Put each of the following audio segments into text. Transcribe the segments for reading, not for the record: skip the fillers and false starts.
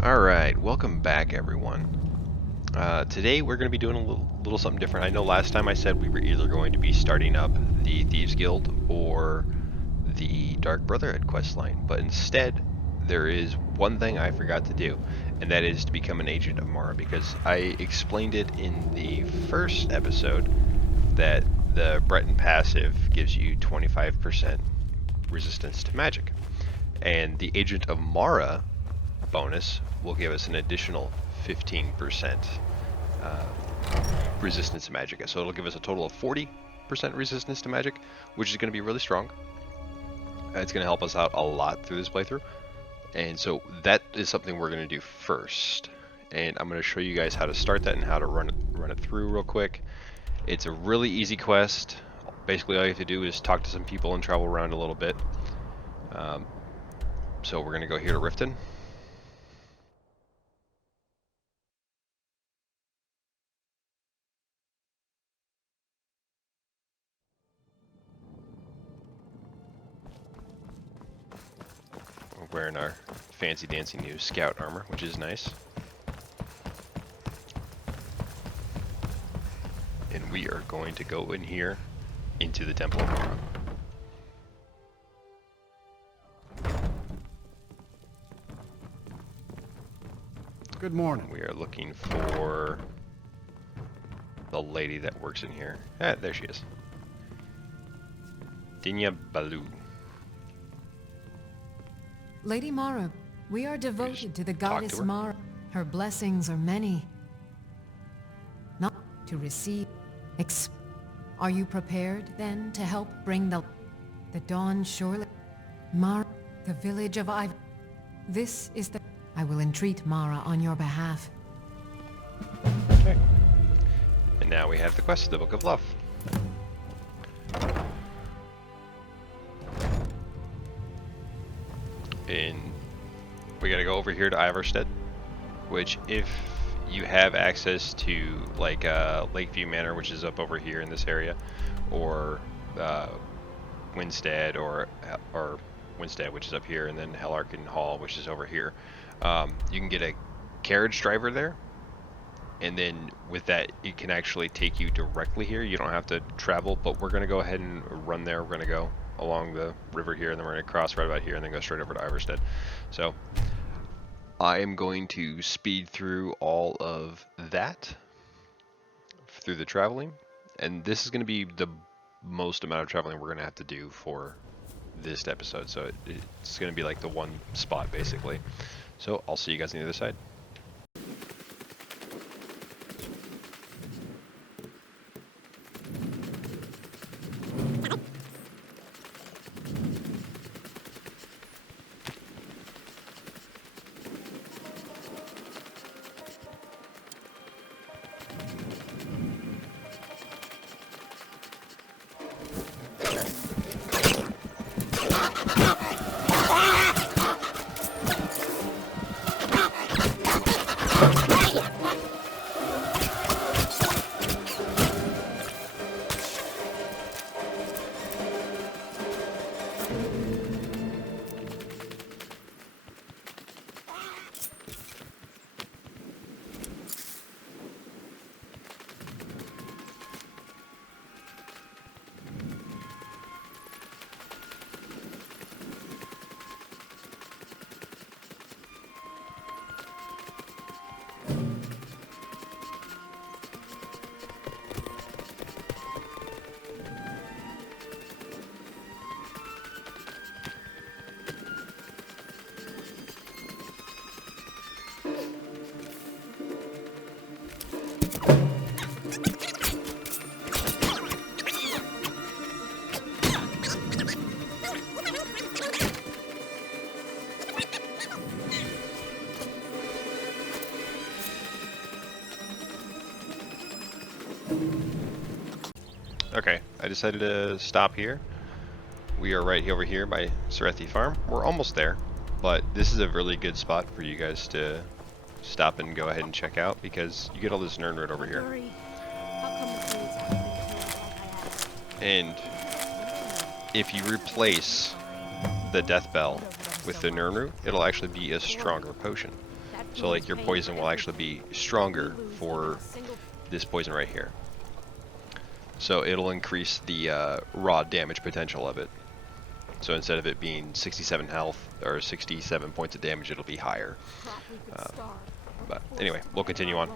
Alright, welcome back everyone. Today we're going to be doing a little something different. I know last time I said we were either going to be starting up the Thieves Guild or the Dark Brotherhood questline, but instead there is one thing I forgot to do, and that is to become an agent of Mara, because I explained it in the first episode that the Breton passive gives you 25% resistance to magic, and the Agent of Mara bonus will give us an additional 15% uh, resistance to magic. So it'll give us a total of 40% resistance to magic, which is going to be really strong. It's going to help us out a lot through this playthrough. And so that is something we're going to do first. And I'm going to show you guys how to start that and how to run it through real quick. It's a really easy quest. Basically all you have to do is talk to some people and travel around a little bit. So we're going to go here to Riften. We're wearing our fancy dancy new scout armor, which is nice. And we are going to go in here into the Temple of Mara. Good morning. We are looking for the lady that works in here. Ah, there she is. Dinya Balu. Lady Mara, we are devoted to the goddess her. Mara. Her blessings are many. Not to receive. Are you prepared, then, to help bring the dawn surely? Mara, the village of Iv. This is the... I will entreat Mara on your behalf. Okay. And now we have the quest, the Book of Love. And we gotta go over here to Ivarstead, which if you have access to like Lakeview Manor, which is up over here in this area, or Winstead, or Winstead, which is up here, and then Hellarkin Hall, which is over here, you can get a carriage driver there, and then with that it can actually take you directly here. You don't have to travel, but we're gonna go ahead and run there. We're gonna go along the river here, and then we're going to cross right about here and then go straight over to Ivarstead. So I am going to speed through all of that through the traveling, and this is going to be the most amount of traveling we're going to have to do for this episode, so it's going to be like the one spot basically. So I'll see you guys on the other side. Okay, I decided to stop here. We are right over here by Serethi Farm. We're almost there, but this is a really good spot for you guys to stop and go ahead and check out, because you get all this Nernroot over here. And if you replace the Death Bell with the Nernroot, it'll actually be a stronger potion. So like your poison will actually be stronger for this poison right here. So it'll increase the raw damage potential of it. So instead of it being 67 health or 67 points of damage, it'll be higher. But anyway, we'll continue on.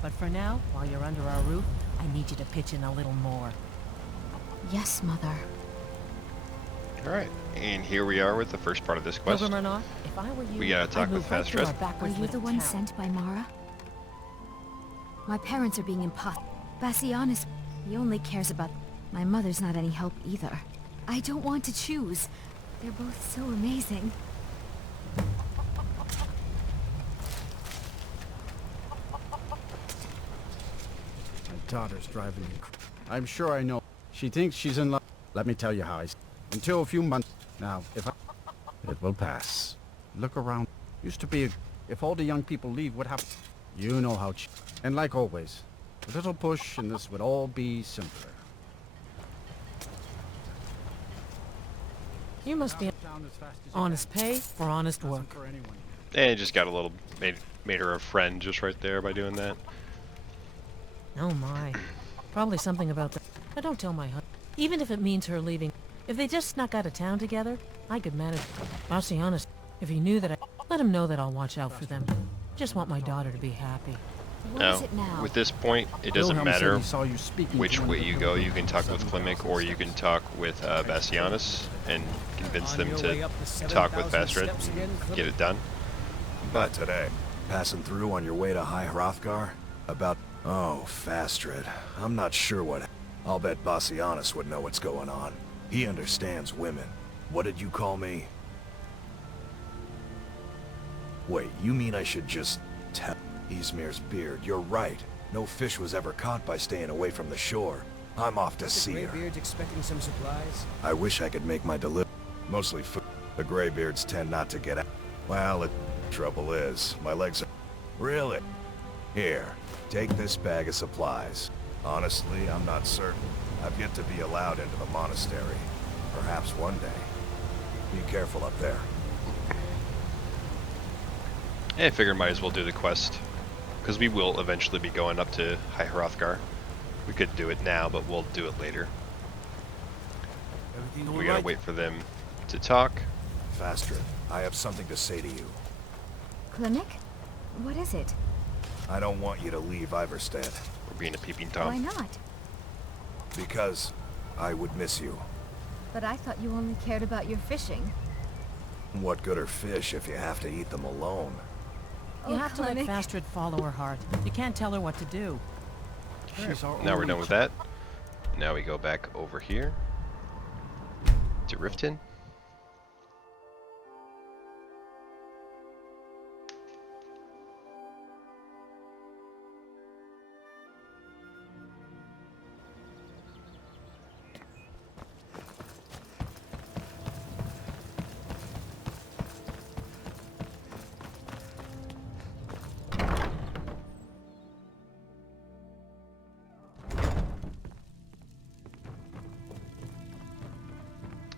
But for now, while you're under our roof, I need you to pitch in a little more. Yes, Mother. Alright, and here we are with the first part of this quest. Pilgrim or not, if I were you, We gotta talk I'd with move right Fast through our Red. Are backwards you the little one town. sent by Mara? My parents are being impossible. Bassianus, he only cares about... My mother's not any help either. I don't want to choose. They're both so amazing. My daughter's driving me. I'm sure I know. She thinks she's in love. Let me tell you how until a few months. Now, if I... It will pass. Look around. Used to be a... If all the young people leave, what happens? You know how... And like always, a little push and this would all be simpler. You must be Down as fast as you honest can. pay for honest Nothing work. for anyone. And just got a little made her a friend just right there by doing that. Oh my. Probably something about that. But don't tell my husband. Even if it means her leaving. If they just snuck out of town together, I could manage. Bassianus, if he knew that let him know that I'll watch out for them. Just want my daughter to be happy. What is it now? With this point, it doesn't Wilhelm said matter he saw you speaking which to one way of the you go. You pilgrims can talk at with 7,000 Klimek, or you can talk with Bassianus and convince On them your to way up the talk with 7,000 Fast Red steps again, and get it done. Not today. Passing through on your way to High Hrothgar? About... Oh, Fastred. I'm not sure what... I'll bet Bassianus would know what's going on. He understands women. What did you call me? Wait, you mean I should just tell... Izmir's beard, you're right. No fish was ever caught by staying away from the shore. I'm off to The see her. Greybeard's expecting some supplies. I wish I could make my delivery. Mostly food. The Greybeards tend not to get out. Well, the trouble is, my legs are... Really? Here, take this bag of supplies. Honestly, I'm not certain. I've yet to be allowed into the monastery. Perhaps one day. Be careful up there. I figured might as well do the quest, because we will eventually be going up to High Hrothgar. We could do it now, but we'll do it later. Everything We all gotta right? wait for them to talk. Fastred, I have something to say to you. Clinic? What is it? I don't want you to leave Iverstead, We're being a peeping Why Tom. not? because I would miss you. But I thought you only cared about your fishing. What good are fish if you have to eat them alone? You have to let Clinic. Fastred follow her heart. You can't tell her what to do. She's our Now we're only done with that. Now we go back over here to Riften.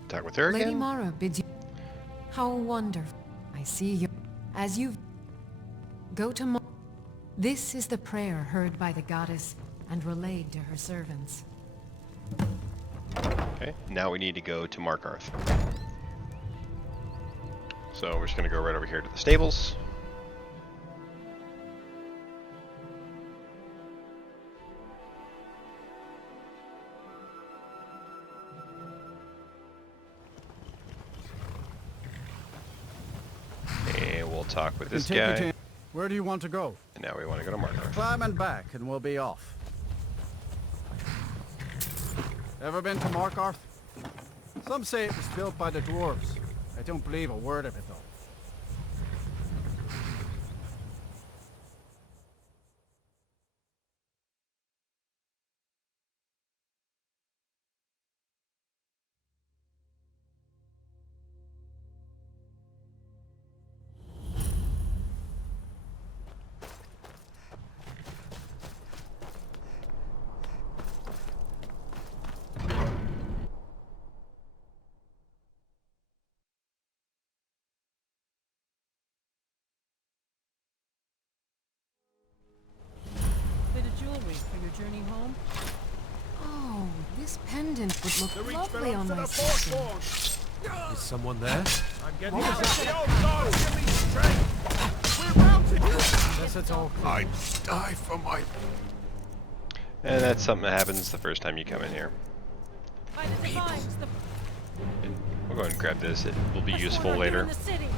Talk with her Lady again. Mara bids you... How wonderful. I see you... As you... Go to Mara. This is the prayer heard by the goddess and relayed to her servants. Okay, now we need to go to Markarth. So we're just gonna go right over here to the stables. And we'll talk with this Take your guy. time. Where do you want to go? And now we want to go to Markarth. Climb and back, and we'll be off. Ever been to Markarth? Some say it was built by the dwarves. I don't believe a word of it, though. Bit of jewelry for your journey home? Oh, this pendant would look lovely on my sister. Is someone there? I'm getting Guess it's all clear. I die for my... And that's something that happens the first time you come in here. By the divines, the We'll go ahead and grab this. It will be best useful one I do later. in the city.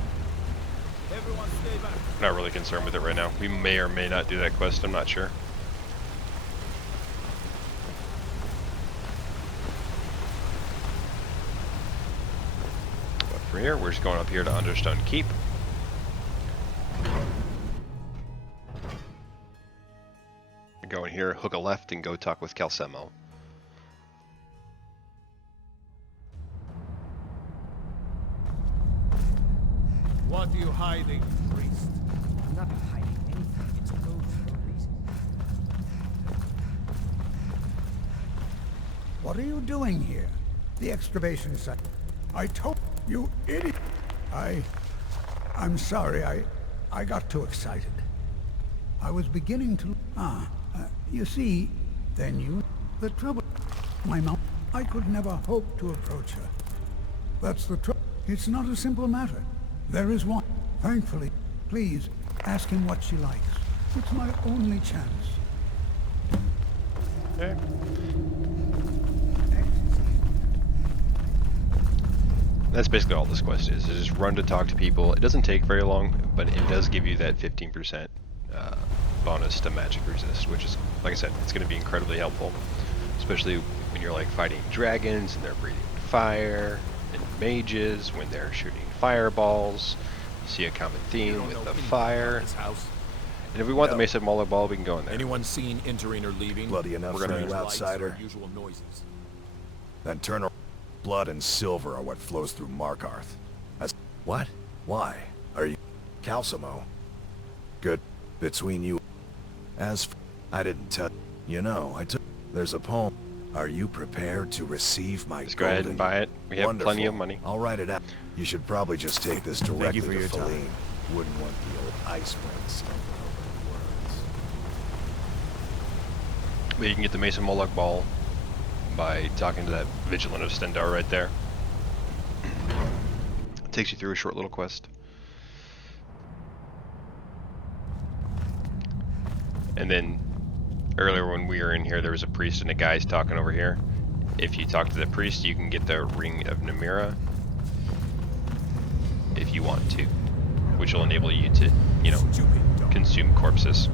Everyone stay back. Not really concerned with it right now. We may or may not do that quest, I'm not sure. But for here, we're just going up here to Understone Keep. Go in here, hook a left, and go talk with Calcemo. What are you hiding, priest? I'm not hiding anything. It's closed for a reason. What are you doing here? The excavation site. I told you, idiot. I'm sorry. I got too excited. I was beginning to... you see, then you... The trouble... My mom... I could never hope to approach her. That's the trouble. It's not a simple matter. There is one. Thankfully, please, ask him what she likes. It's my only chance. Okay. That's basically all this quest is just run to talk to people. It doesn't take very long, but it does give you that 15% bonus to magic resist, which is, like I said, it's going to be incredibly helpful, especially when you're like fighting dragons and they're breathing fire, and mages when they're shooting fireballs. You see a common theme with the fire. This house. And if we want the No. Mesa Mauler Ball, we can go in there. Anyone seen entering or leaving? Bloody enough We're for gonna- you Lights outsider. or usual noises. Then turn around. Blood and silver are what flows through Markarth. What? Why? Are you... Calcemo? Good. Between you... I didn't tell... You know, I took... There's a poem. Are you prepared to receive my Just go ahead and buy it. We have Wonderful. plenty of money. I'll write it out. You should probably just take this directly for to your time. Feline. Wouldn't want the old ice rings over words. But you can get the Mesa Moloch Ball by talking to that Vigilant of Stendar right there. It takes you through a short little quest. And then earlier when we were in here, there was a priest and a guy's talking over here. If you talk to the priest, you can get the Ring of Namira if you want to, which will enable you to, you know, Stupid dog. consume corpses.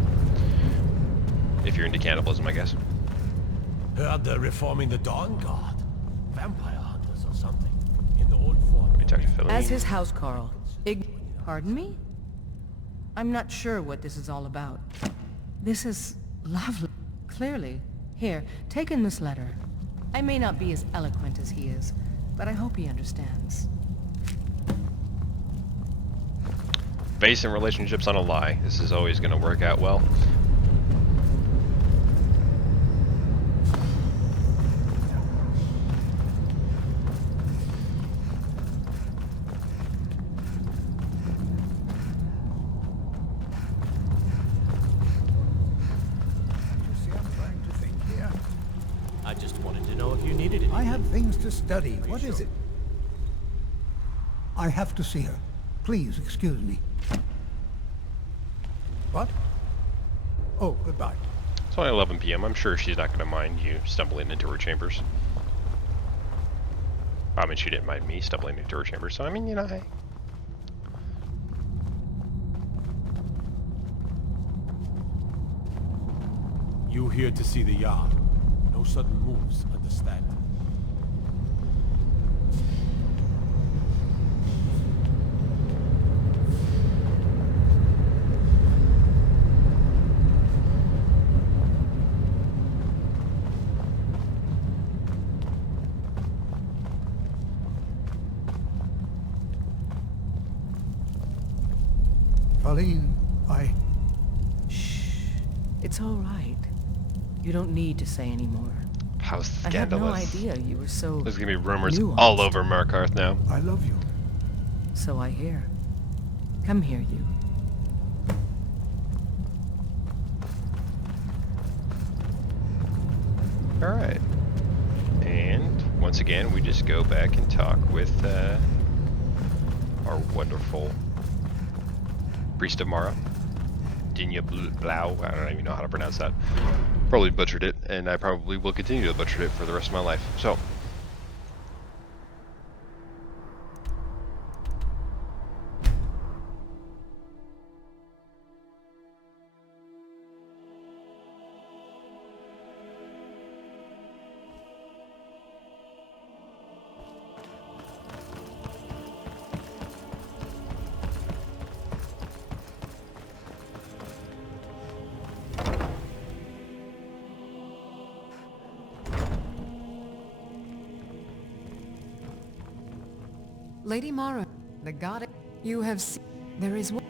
If you're into cannibalism, I guess. Heard they're reforming the Dawn Guard. Vampire hunters or something. In the old fort. We talked to Feline. As his house, Carl. Pardon me? I'm not sure what this is all about. This is lovely. Clearly. Here, take in this letter. I may not be as eloquent as he is, but I hope he understands. Basing relationships on a lie. This is always going to work out well. You see, I'm trying to think here. I just wanted to know if you needed it. I have things to study. What is it? I have to see her. Please, excuse me. What? Oh, goodbye. It's only 11 p.m. I'm sure she's not going to mind you stumbling into her chambers. I mean, she didn't mind me stumbling into her chambers, so I mean, you know, hey. You here to see the Jarl. No sudden moves, understand? Pauline, It's all right. You don't need to say any more. How I had no scandalous. idea you were so There's gonna be rumors nuanced. all over Markarth now. I love you. So I hear. Come here, you. Alright. And once again, we just go back and talk with our wonderful Priest of Mara. Dinya Blau. I don't even know how to pronounce that. Probably butchered it, and I probably will continue to butcher it for the rest of my life. So. Lady Mara, the goddess you have seen, there is one.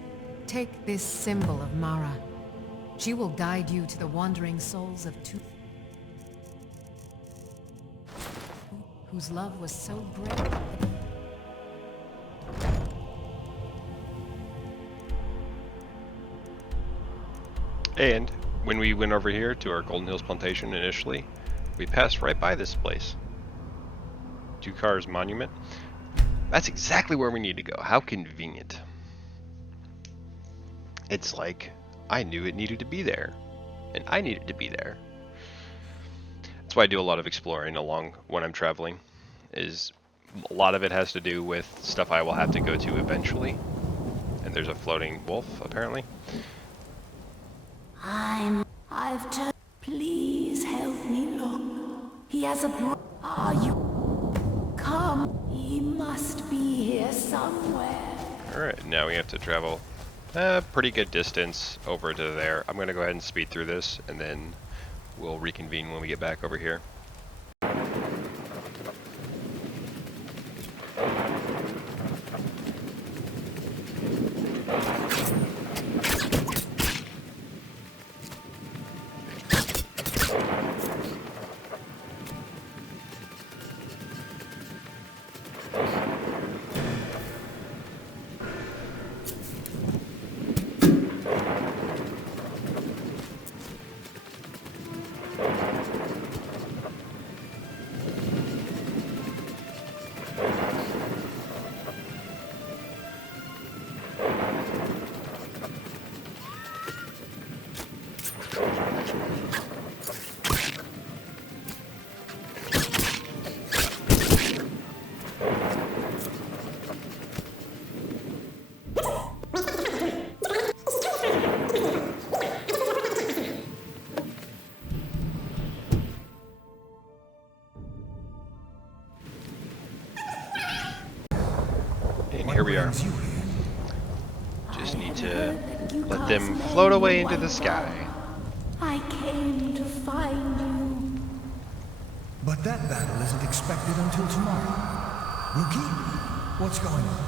Take this symbol of Mara. She will guide you to the wandering souls of two whose love was so great. And when we went over here to our Golden Hills plantation initially, we passed right by this place. Dukar's monument. That's exactly where we need to go. How convenient. It's like I knew it needed to be there, and I needed to be there. That's why I do a lot of exploring along when I'm traveling. Is a lot of it has to do with stuff I will have to go to eventually. And there's a floating wolf apparently. I've turned. Please help me look. He has a Are you? Come. He must be here somewhere. Alright, now we have to travel a pretty good distance over to there. I'm going to go ahead and speed through this, and then we'll reconvene when we get back over here. And here we are. Just need to let them float away into the sky. I came to find you. But that battle isn't expected until tomorrow. Rookie, what's going on?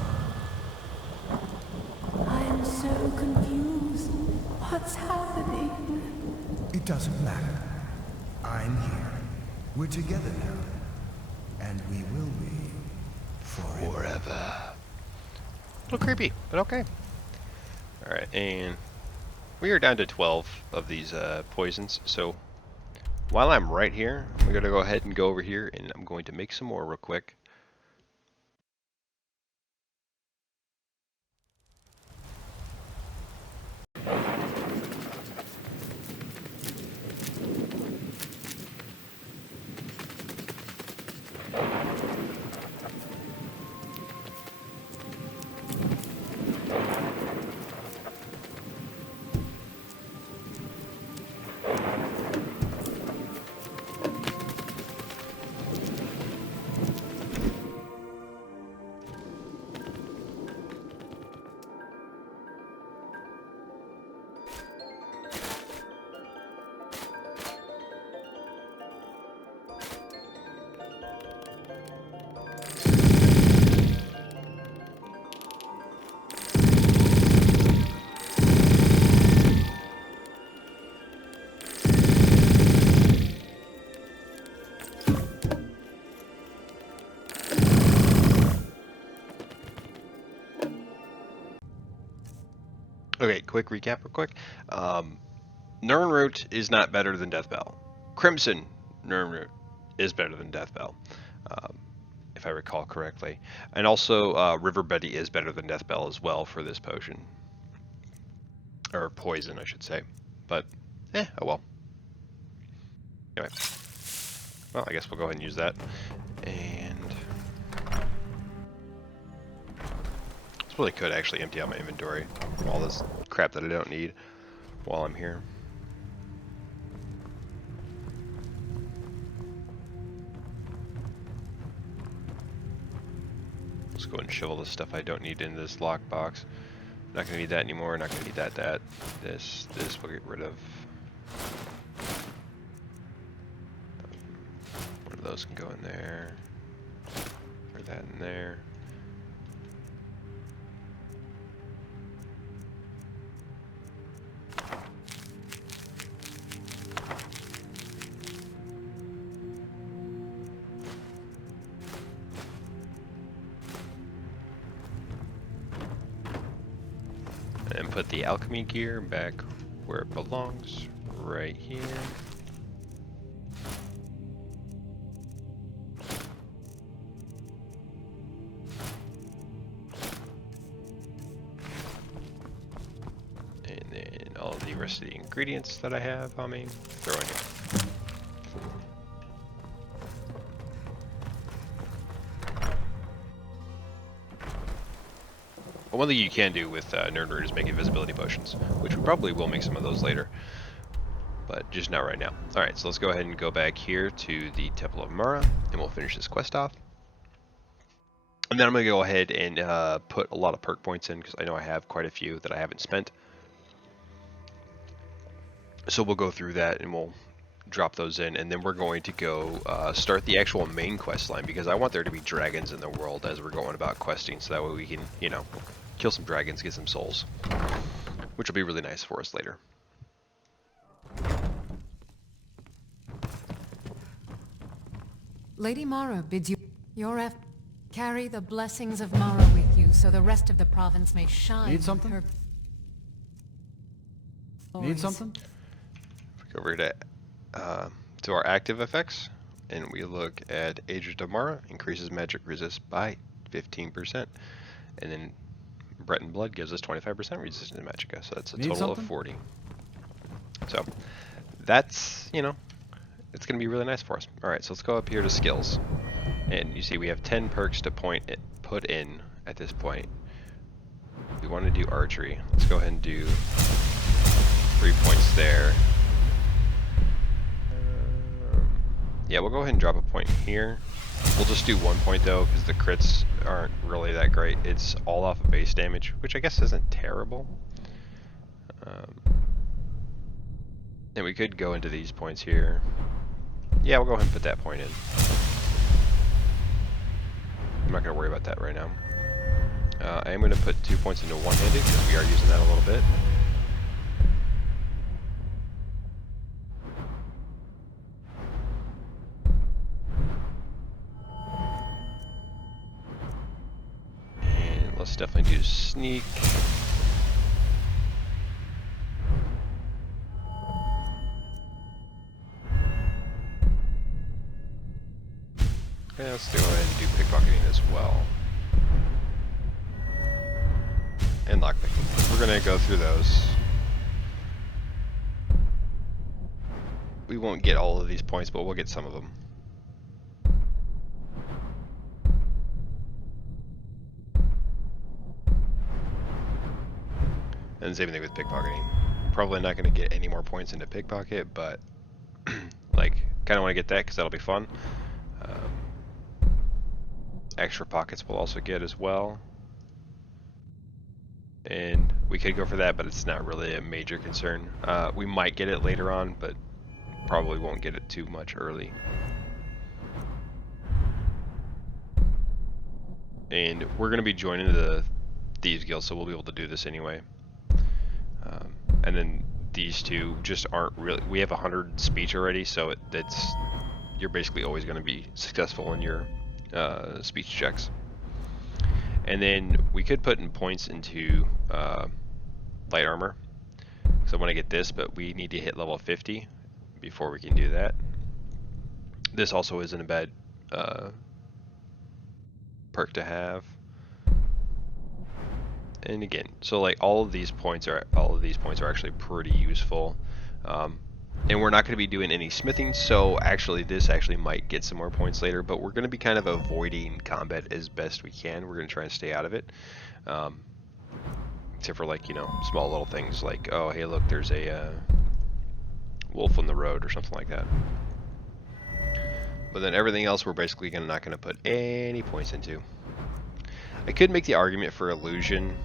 I am so confused. What's happening? It doesn't matter. I'm here. We're together now. And we will be forever. A little creepy, but okay. Alright, and we are down to 12 of these poisons, so while I'm right here, I'm going to go ahead and go over here, and I'm going to make some more real quick. Okay, quick recap real quick. Nirnroot is not better than Deathbell. Crimson Nirnroot is better than Deathbell, if I recall correctly. And also, River Betty is better than Deathbell as well for this potion. Or poison, I should say. But, oh well. Anyway. Well, I guess we'll go ahead and use that. And I really could actually empty out my inventory. All this crap that I don't need while I'm here. Let's go ahead and shovel the stuff I don't need in this lockbox. Not gonna need that anymore, not gonna need that. This we'll get rid of. One of those can go in there. Or that in there. And put the alchemy gear back where it belongs, right here. And then all the rest of the ingredients that I have on me, throw in here. One thing you can do with Nirnroot is make invisibility potions, which we probably will make some of those later, but just not right now. Alright, so let's go ahead and go back here to the Temple of Mara, and we'll finish this quest off. And then I'm going to go ahead and put a lot of perk points in, because I know I have quite a few that I haven't spent. So we'll go through that, and we'll drop those in, and then we're going to go start the actual main quest line, because I want there to be dragons in the world as we're going about questing, so that way we can, you know, kill some dragons, get some souls, which will be really nice for us later. Lady Mara bids you carry the blessings of Mara with you, so the rest of the province may shine. Need something? Her Need something? Go over to our active effects, and we look at Agent of Mara, increases magic resist by 15%, and then Breton Blood gives us 25% resistance to magicka, so that's a total of 40. So that's, you know, it's going to be really nice for us. Alright, so let's go up here to skills, and you see we have 10 perks to put in at this point. We want to do archery. Let's go ahead and do 3 points there. Yeah, we'll go ahead and drop a point here. We'll just do 1 point though, because the crits aren't really that great. It's all off of base damage, which I guess isn't terrible. And we could go into these points here. Yeah, we'll go ahead and put that point in. I'm not going to worry about that right now. I am going to put 2 points into one-handed, because we are using that a little bit. Let's definitely do sneak. Yeah, let's go ahead and do pickpocketing as well. And lockpicking. We're gonna go through those. We won't get all of these points, but we'll get some of them. And same thing with pickpocketing. Probably not going to get any more points into pickpocket, but like, kind of want to get that because that'll be fun. Extra pockets we'll also get as well. And we could go for that, but it's not really a major concern. We might get it later on, but probably won't get it too much early. And we're going to be joining the Thieves Guild, so we'll be able to do this anyway. And then these two just aren't really. We have 100 speech already, so you're basically always going to be successful in your speech checks. And then we could put in points into light armor. So I want to get this, but we need to hit level 50 before we can do that. This also isn't a bad perk to have. And again, so like all of these points are actually pretty useful. And we're not going to be doing any smithing, so actually this actually might get some more points later, but we're going to be kind of avoiding combat as best we can. We're going to try and stay out of it. Except for, like, you know, small little things like, oh, hey, look, there's a wolf on the road or something like that. But then everything else we're basically not going to put any points into. I could make the argument for illusion,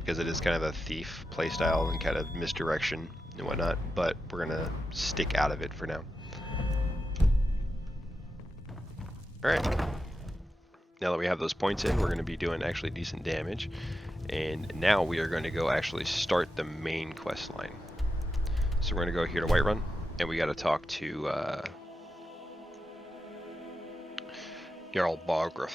because it is kind of a thief playstyle and kind of misdirection and whatnot, but we're going to stick out of it for now. Alright. Now that we have those points in, we're going to be doing actually decent damage. And now we are going to go actually start the main quest line. So we're going to go here to Whiterun, and we got to talk to Jarl Balgruuf.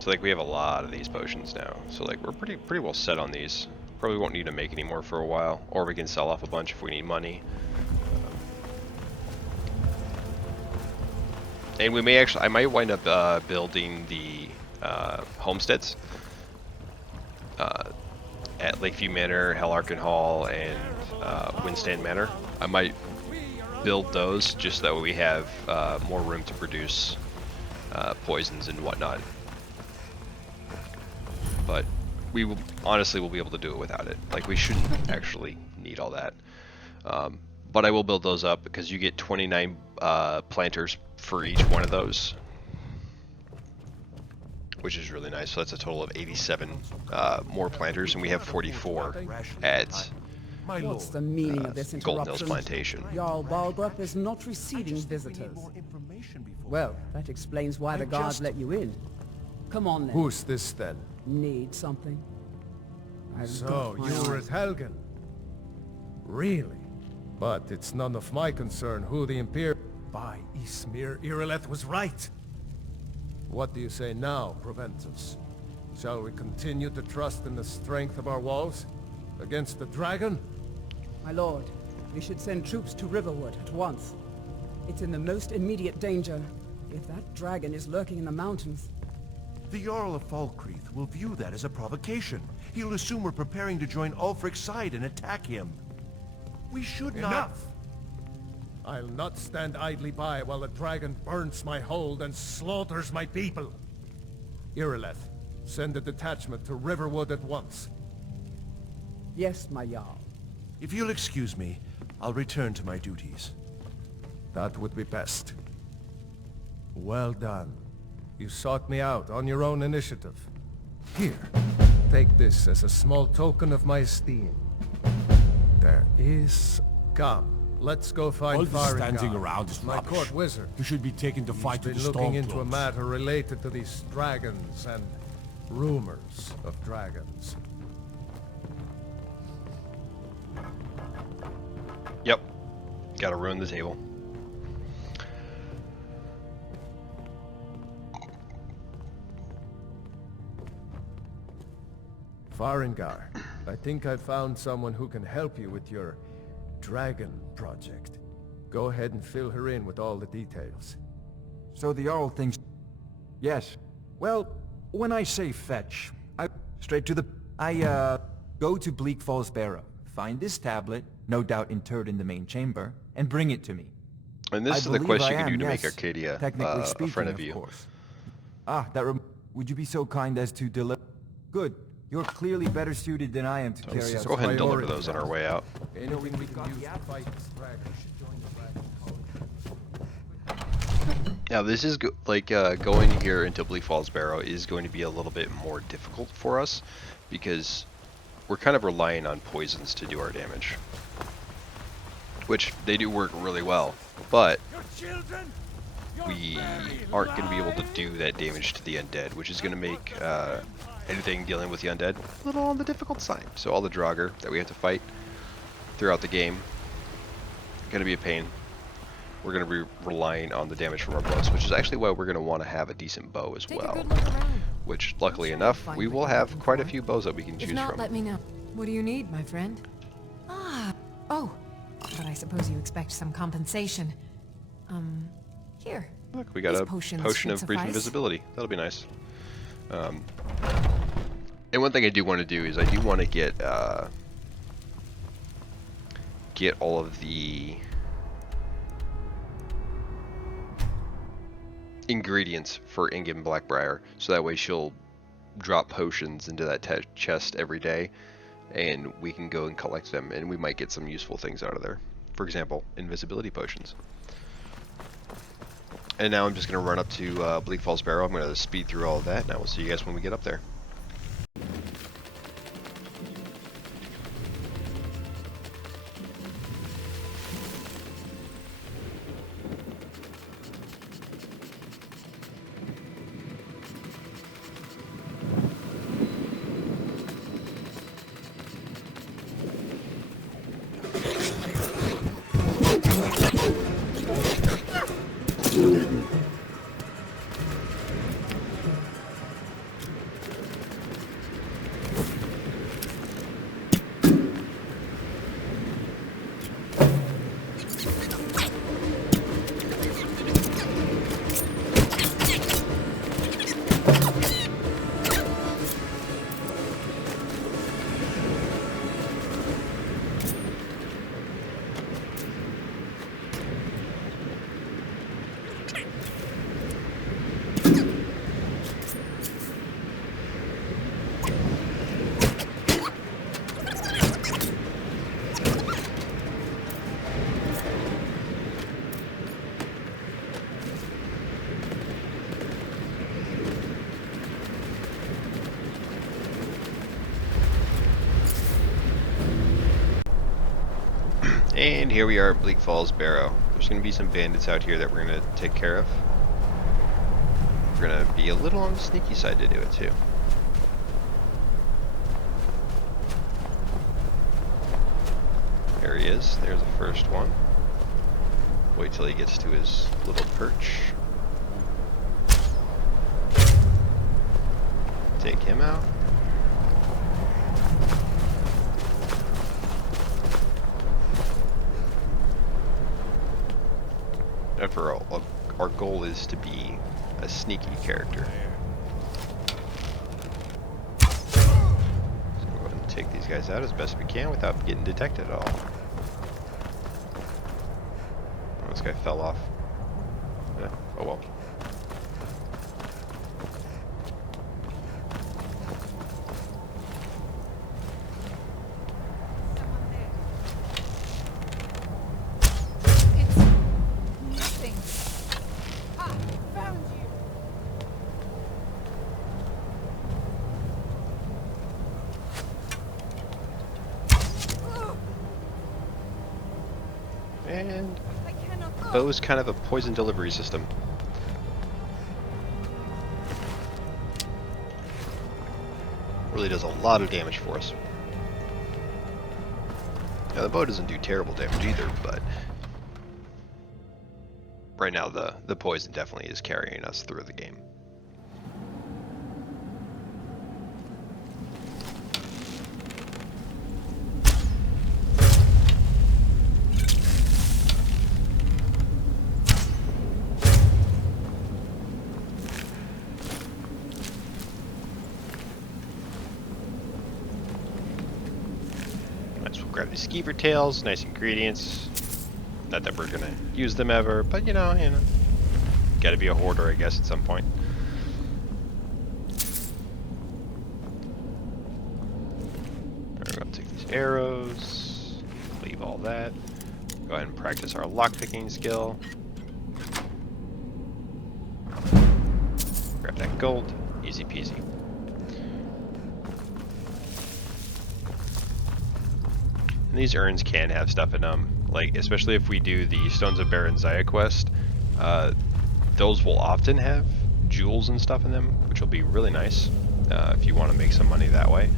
So like we have a lot of these potions now, so like we're pretty well set on these. Probably won't need to make any more for a while, or we can sell off a bunch if we need money. And we may actually, I might wind up building the homesteads at Lakeview Manor, Hellarkin Hall, and Windstand Manor. I might build those just that way we have more room to produce poisons and whatnot. But we will, honestly, will be able to do it without it. Like, we shouldn't actually need all that. But I will build those up because you get 29 planters for each one of those, which is really nice. So that's a total of 87 more planters, and we have 44 at What's the meaning of this Golden Hills interruption? Plantation. Jarl Balgruuf is not receiving visitors. Well, that explains why the guards let you in. Come on then. Who's this then? Need something? I've So, got my you were eyes. at Helgen? Really? But it's none of my concern who the Imperial... By Ysmir, Irileth was right. What do you say now, Proventus? Shall we continue to trust in the strength of our walls? Against the dragon? My lord, we should send troops to Riverwood at once. It's in the most immediate danger. If that dragon is lurking in the mountains... The Jarl of Falkreath will view that as a provocation. He'll assume we're preparing to join Ulfric's side and attack him. We should not... Enough! I'll not stand idly by while the dragon burns my hold and slaughters my people. Irileth, send a detachment to Riverwood at once. Yes, my Jarl. If you'll excuse me, I'll return to my duties. That would be best. Well done. You sought me out on your own initiative. Here, take this as a small token of my esteem. There is... Come, let's go find All this Farengar, standing around is my rubbish. court wizard. You should be taken to He's fight been with the looking into a Stormcloaks. matter related to these dragons and rumors of dragons. Yep. Gotta ruin the table. Farengar, I think I found someone who can help you with your dragon project. Go ahead and fill her in with all the details. So the Jarl thinks... Yes. Well, when I say fetch, I... Straight to the... Go to Bleak Falls Barrow, find this tablet, no doubt interred in the main chamber, and bring it to me. And this I is the believe quest I you can am, do to yes, make Arcadia technically a speaking, friend of you. course. Ah, would you be so kind as to deliver... Good. You're clearly better suited than I am to carry So out... go ahead and deliver priority those on our way out. Anything we can use to fight this dragon should join the dragon code. Now this is going here into Bleak Falls Barrow is going to be a little bit more difficult for us because we're kind of relying on poisons to do our damage, which they do work really well, but we aren't going to be able to do that damage to the undead, which is going to make anything dealing with the undead a little on the difficult side. So all the Draugr that we have to fight throughout the game going to be a pain. We're going to be relying on the damage from our bows, which is actually why we're going to want to have a decent bow as well. Which, luckily enough, we will have quite a few bows that we can choose If not, from. let me know. What do you need, my friend? Oh, but I suppose you expect some compensation. Here. Look, we got These a potions potion should of brief suffice. invisibility. That'll be nice. And one thing I do want to do is I do want to get all of the ingredients for Ingen Blackbriar, so that way she'll drop potions into that chest every day, and we can go and collect them, and we might get some useful things out of there. For example, invisibility potions. And now I'm just going to run up to Bleak Falls Barrow. I'm going to speed through all of that, and I will see you guys when we get up there. And here we are at Bleak Falls Barrow. There's going to be some bandits out here that we're going to take care of. We're going to be a little on the sneaky side to do it too. There he is. There's the first one. Wait till he gets to his little perch. Take him out. For our goal is to be a sneaky character. So we'll go ahead and take these guys out as best we can without getting detected at all. Oh, this guy fell off. Yeah, oh well. And bow's kind of a poison delivery system. Really does a lot of damage for us. Now the bow doesn't do terrible damage either, but right now the poison definitely is carrying us through the game. Grab these skeever tails, nice ingredients. Not that we're gonna use them ever, but you know, gotta be a hoarder, I guess, at some point. We're gonna take these arrows, leave all that. Go ahead and practice our lockpicking skill. Grab that gold, easy peasy. And these urns can have stuff in them, like especially if we do the Stones of Baron Zaya quest, those will often have jewels and stuff in them, which will be really nice if you want to make some money that way.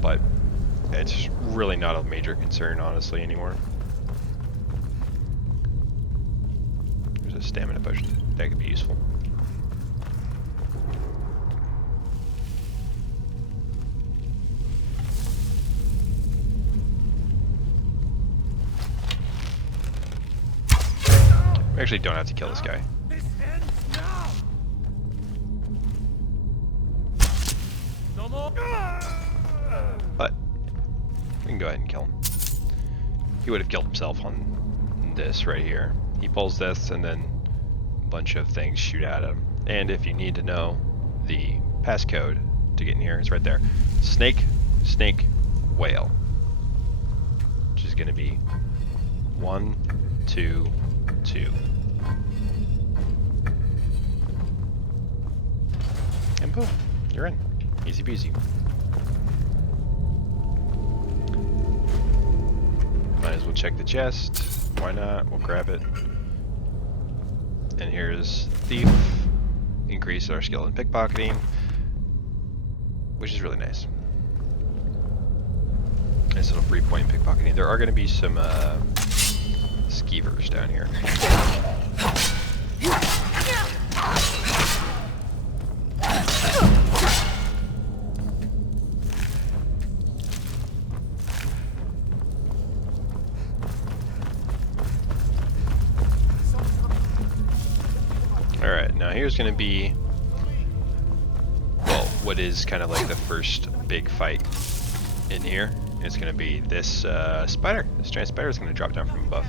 But it's really not a major concern, honestly, anymore. a stamina potion. That could be useful. We actually don't have to kill this guy. This ends now. No more. But we can go ahead and kill him. He would have killed himself on this right here. He pulls this and then a bunch of things shoot at him. And if you need to know the passcode to get in here, it's right there. Snake, snake, whale. Which is going to be 1, 2, 2. And boom, you're in. Easy peasy. Might as well check the chest. Why not? We'll grab it. And here's Thief. Increase our skill in pickpocketing, which is really nice. Nice little 3-point pickpocketing. There are going to be some skeevers down here. Alright, now here's going to be, well, what is kind of like the first big fight in here. It's going to be this spider. This giant spider is going to drop down from above.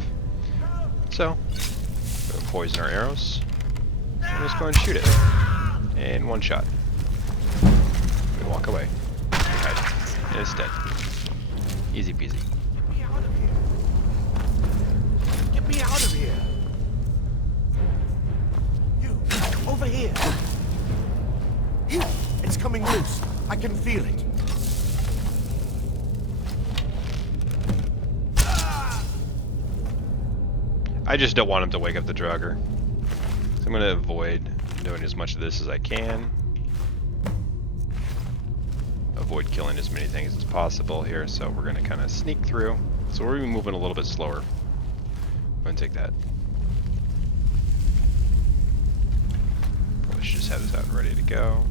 So, we're going to poison our arrows. And just go and shoot it. And one shot. We walk away. Right. And it's dead. Easy peasy. Get me out of here. You, over here. It's coming loose. I can feel it. I just don't want him to wake up the Draugr. So I'm going to avoid doing as much of this as I can. Avoid killing as many things as possible here, so we're going to kind of sneak through. So we're even moving a little bit slower. Go ahead and take that. Probably should just have this out and ready to go.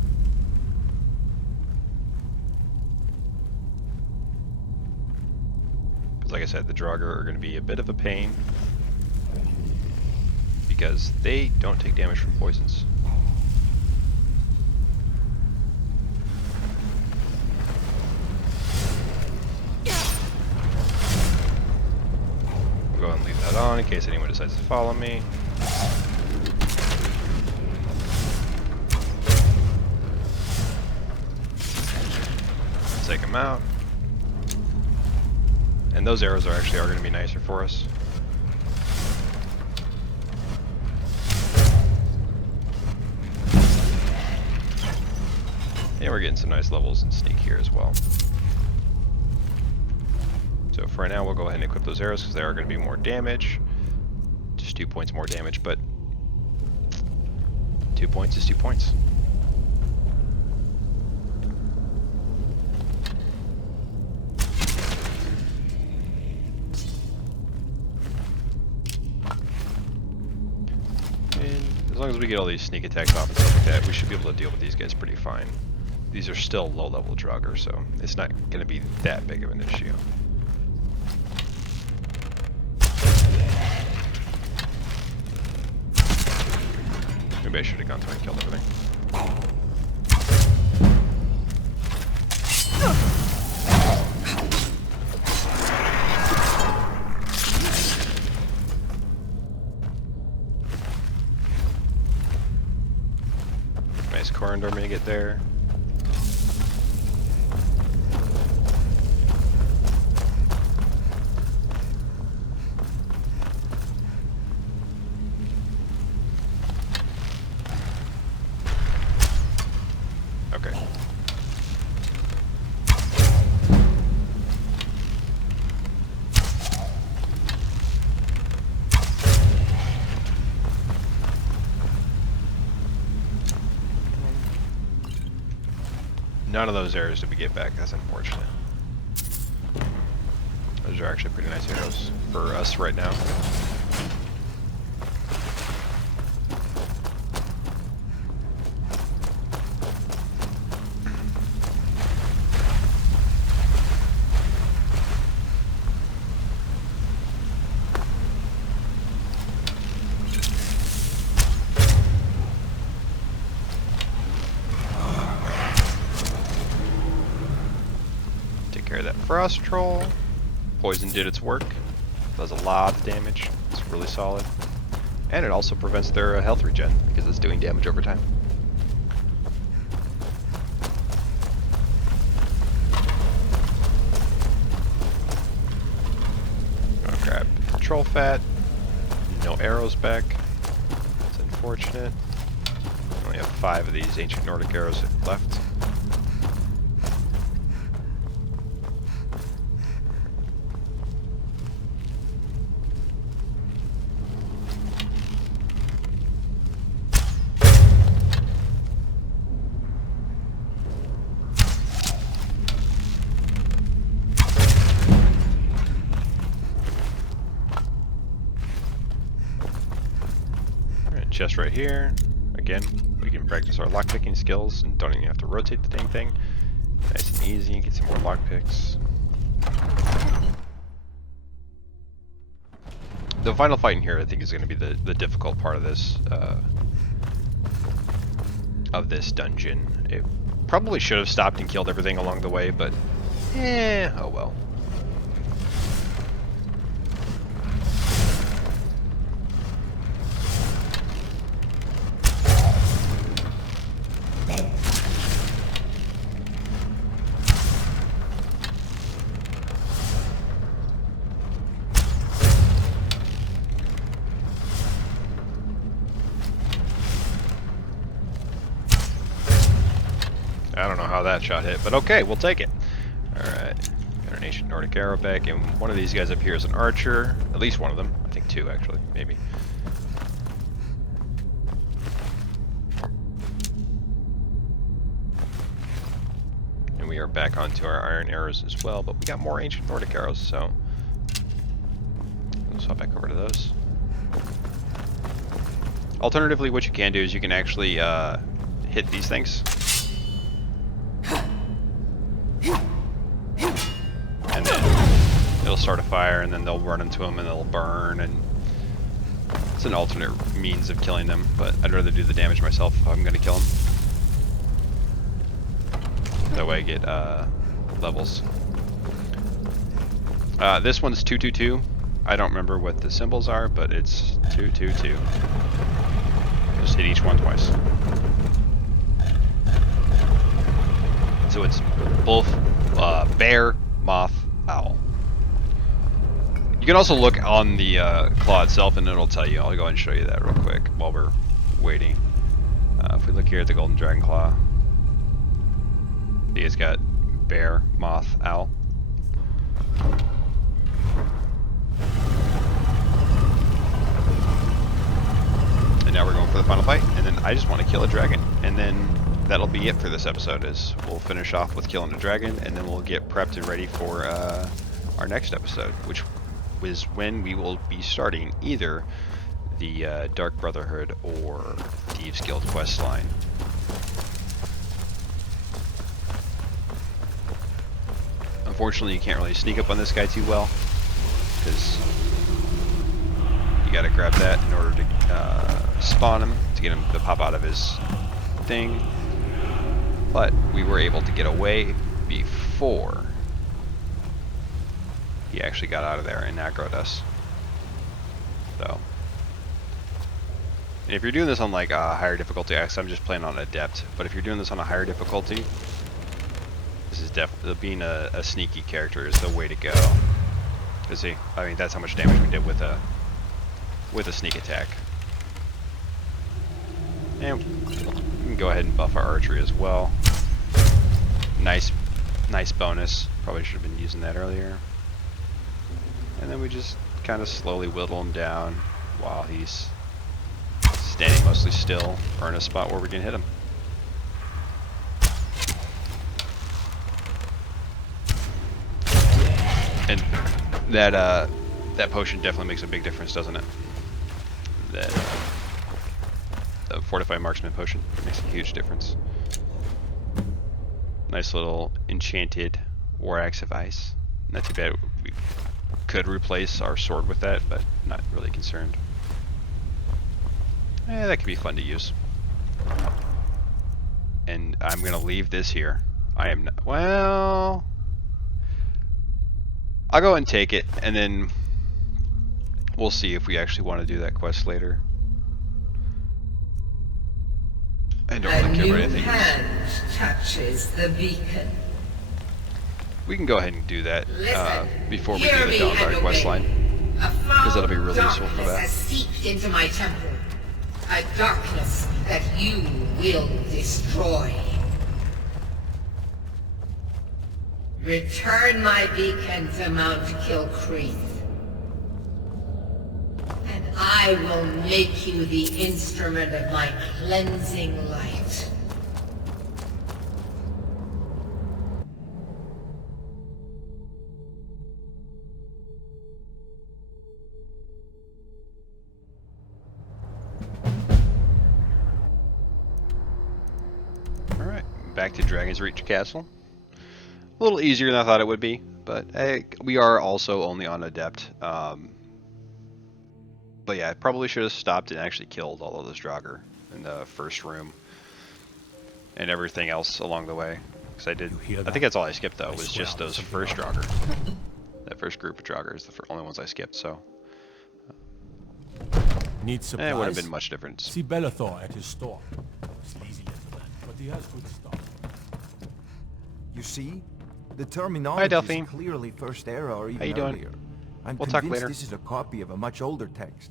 Because like I said, the Draugr are going to be a bit of a pain, because they don't take damage from poisons. We'll go ahead and leave that on in case anyone decides to follow me. Take them out. And those arrows are actually going to be nicer for us. And we're getting some nice levels in sneak here as well. So for right now, we'll go ahead and equip those arrows because they are going to be more damage. Just 2 points more damage, but 2 points is 2 points. And as long as we get all these sneak attacks off and stuff like that, we should be able to deal with these guys pretty fine. These are still low-level Draugr, so it's not going to be that big of an issue. Maybe I should have gone through and killed everything. Nice corridor to get there. Okay. None of those arrows did we get back. That's unfortunate. Those are actually pretty nice arrows for us right now. Take care of that frost troll. Poison did its work. Does a lot of damage. It's really solid. And it also prevents their health regen because it's doing damage over time. Gonna grab troll fat. No arrows back. That's unfortunate. We only have 5 of these ancient Nordic arrows left. Chest right here. Again, we can practice our lockpicking skills and don't even have to rotate the dang thing. Nice and easy, and get some more lockpicks. The final fight in here, I think, is going to be the difficult part of this dungeon. It probably should have stopped and killed everything along the way, but oh well. I don't know how that shot hit, but okay, we'll take it. Alright, got an ancient Nordic arrow back, and one of these guys up here is an archer. At least one of them. I think 2, actually, maybe. And we are back onto our iron arrows as well, but we got more ancient Nordic arrows, so we'll swap back over to those. Alternatively, what you can do is you can actually hit these things. And then it'll start a fire, and then they'll run into them, and they'll burn, and it's an alternate means of killing them, but I'd rather do the damage myself if I'm going to kill them. That way I get levels. This one's 222. I don't remember what the symbols are, but it's 222. Just hit each one twice. So it's both bear, moth, owl. You can also look on the claw itself and it'll tell you. I'll go ahead and show you that real quick while we're waiting. If we look here at the golden dragon claw, see it's got bear, moth, owl. And now we're going for the final fight, and then I just want to kill a dragon, and then that'll be it for this episode. Is we'll finish off with killing a dragon, and then we'll get prepped and ready for our next episode, which is when we will be starting either the Dark Brotherhood or Thieves Guild quest line. Unfortunately, you can't really sneak up on this guy too well, because you gotta grab that in order to spawn him, to get him to pop out of his thing. But we were able to get away before he actually got out of there and aggroed us. So, and if you're doing this on like a higher difficulty, I'm just playing on adept, but if you're doing this on a higher difficulty, this is definitely, being a sneaky character is the way to go. Cause see, I mean, that's how much damage we did with a sneak attack. And we can go ahead and buff our archery as well. Nice bonus. Probably should have been using that earlier. And then we just kind of slowly whittle him down while he's standing mostly still or in a spot where we can hit him. And that potion definitely makes a big difference, doesn't it? That the Fortified Marksman potion makes a huge difference. Nice little enchanted War Axe of Ice. Not too bad. We could replace our sword with that, but not really concerned. That could be fun to use. And I'm gonna leave this here. I am not, well, I'll go and take it, and then we'll see if we actually want to do that quest later. I don't really care about anything else. Touches the beacon. We can go ahead and do that before we do the Dark quest line, because that'll be really useful for that. Has seeped into my temple, a darkness that you will destroy. Return my beacon to Mount Kilcreath, and I will make you the instrument of my cleansing light. Alright, back to Dragon's Reach Castle. A little easier than I thought it would be, but we are also only on Adept. But yeah, I probably should have stopped and actually killed all of those Draugr in the first room and everything else along the way. Because I think that's all I skipped though, was just those first Draugr. That first group of Draugr is the only ones I skipped, so. Need supplies? It wouldn't have been much difference. See Bellathor at his store. Sleazy little man, but he has good stuff. You see? The terminology Hi, Delphine. is clearly First Era or even How you doing? earlier. I'm We'll talk convinced later. this is a copy of a much older text.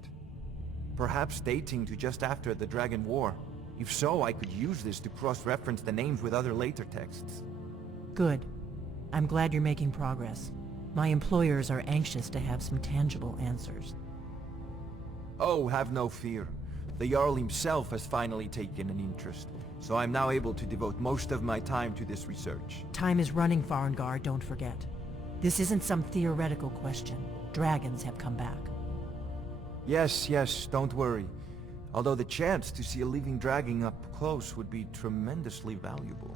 Perhaps dating to just after the Dragon War. If so, I could use this to cross-reference the names with other later texts. Good. I'm glad you're making progress. My employers are anxious to have some tangible answers. Oh, have no fear. The Jarl himself has finally taken an interest, so I'm now able to devote most of my time to this research. Time is running, Farengar, don't forget. This isn't some theoretical question. Dragons have come back. Yes, don't worry. Although the chance to see a living dragon up close would be tremendously valuable.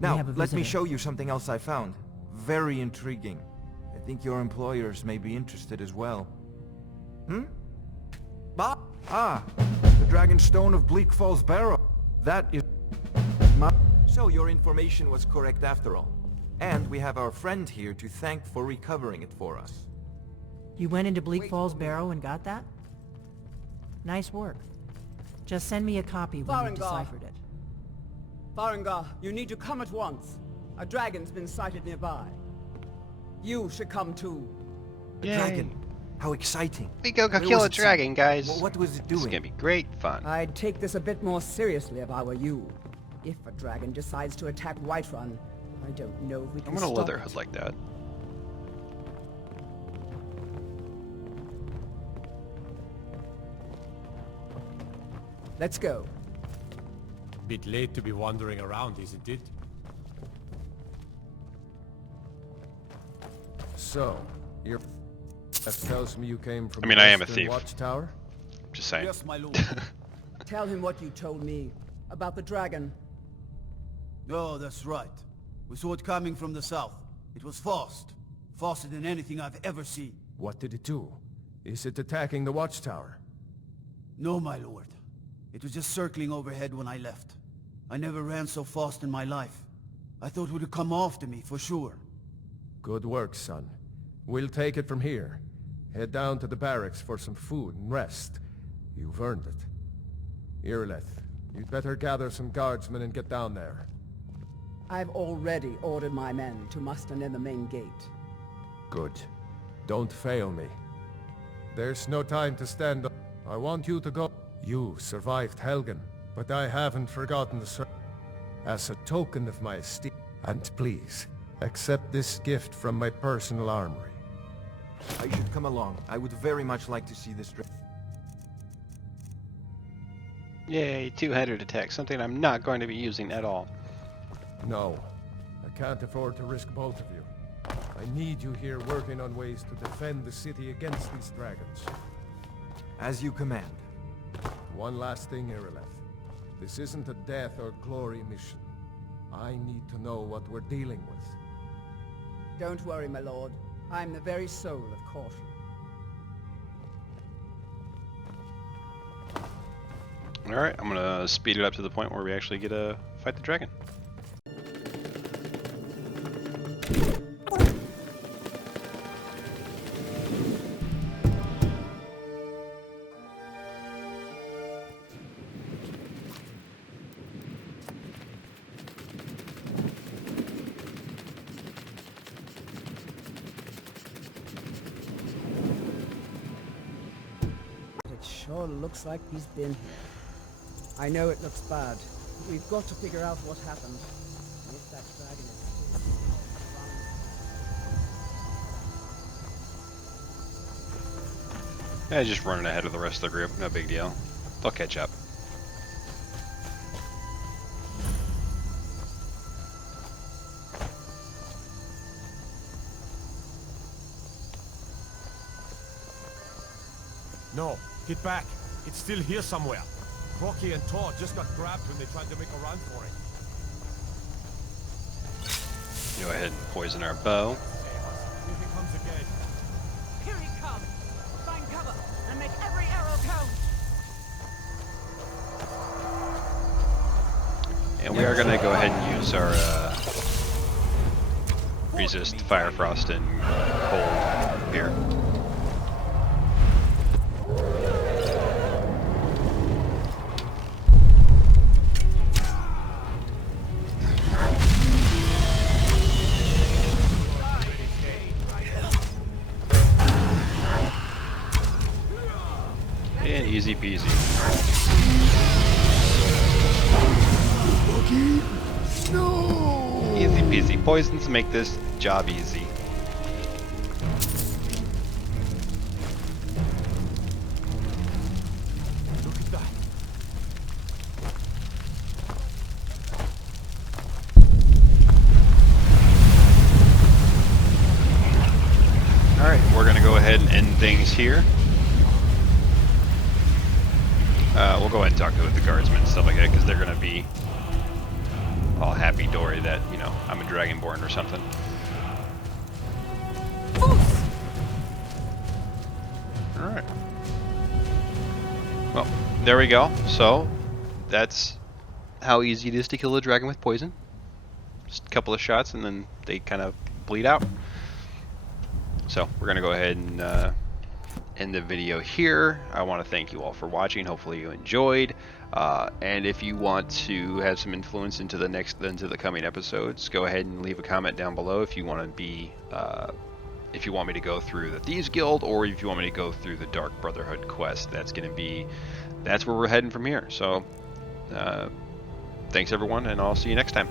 Now, have a let me visitor. show you something else I found. Very intriguing. I think your employers may be interested as well. The Dragon Stone of Bleak Falls Barrow. That is... So your information was correct after all. And we have our friend here to thank for recovering it for us. You went into Bleak Falls Barrow and got that? Nice work. Just send me a copy when you've deciphered it. Farengar, you need to come at once. A dragon's been sighted nearby. You should come too. A dragon? How exciting. We go Where kill was a it seen? dragon, guys. What was it This is doing? gonna be great fun. I'd take this a bit more seriously if I were you. If a dragon decides to attack Whiterun, I don't know if we I can want a stop leather it. hood like that. Let's go. Bit late to be wandering around, isn't it? So, that tells me you came from I mean, the I am a Western thief. Watchtower? Just saying. Yes, my lord. Tell him what you told me about the dragon. Oh, that's right. We saw it coming from the south. It was fast. Faster than anything I've ever seen. What did it do? Is it attacking the Watchtower? No, my lord. It was just circling overhead when I left. I never ran so fast in my life. I thought it would come after me, for sure. Good work, son. We'll take it from here. Head down to the barracks for some food and rest. You've earned it. Irileth, you'd better gather some guardsmen and get down there. I've already ordered my men to muster near the main gate. Good. Don't fail me. There's no time to stand up. I want you to go. You survived Helgen, but I haven't forgotten the as a token of my esteem. And please, accept this gift from my personal armory. I should come along. I would very much like to see this dragon. Yay, two-headed attack, something I'm not going to be using at all. No, I can't afford to risk both of you. I need you here working on ways to defend the city against these dragons. As you command. One last thing, Irileth. This isn't a death or glory mission. I need to know what we're dealing with. Don't worry, my lord. I'm the very soul of caution. Alright, I'm gonna speed it up to the point where we actually get to fight the dragon. Sure looks like he's been here. I know it looks bad. We've got to figure out what happened. And if that dragon is Yeah, just running ahead of the rest of the group. No big deal. They'll catch up. No, get back. It's still here somewhere. Rocky and Todd just got grabbed when they tried to make a run for it. Go ahead and poison our bow. Here he comes again. Here he comes! Find cover and make every arrow count! And we are going to go ahead and use our resist fire, frost, and cold here. And easy peasy. No! Easy peasy. Poisons make this job easy. Look at that. Alright, we're going to go ahead and end things here. We'll go ahead and talk to the guardsmen and stuff like that, because they're going to be all happy-dory that, you know, I'm a Dragonborn or something. Alright. Well, there we go. So, that's how easy it is to kill a dragon with poison. Just a couple of shots and then they kind of bleed out. So, we're going to go ahead and end the video here. I want to thank you all for watching. Hopefully you enjoyed. And if you want to have some influence into the coming episodes, go ahead and leave a comment down below if you want to be if you want me to go through the Thieves Guild, or if you want me to go through the Dark Brotherhood quest. That's where we're heading from here. So thanks everyone, and I'll see you next time.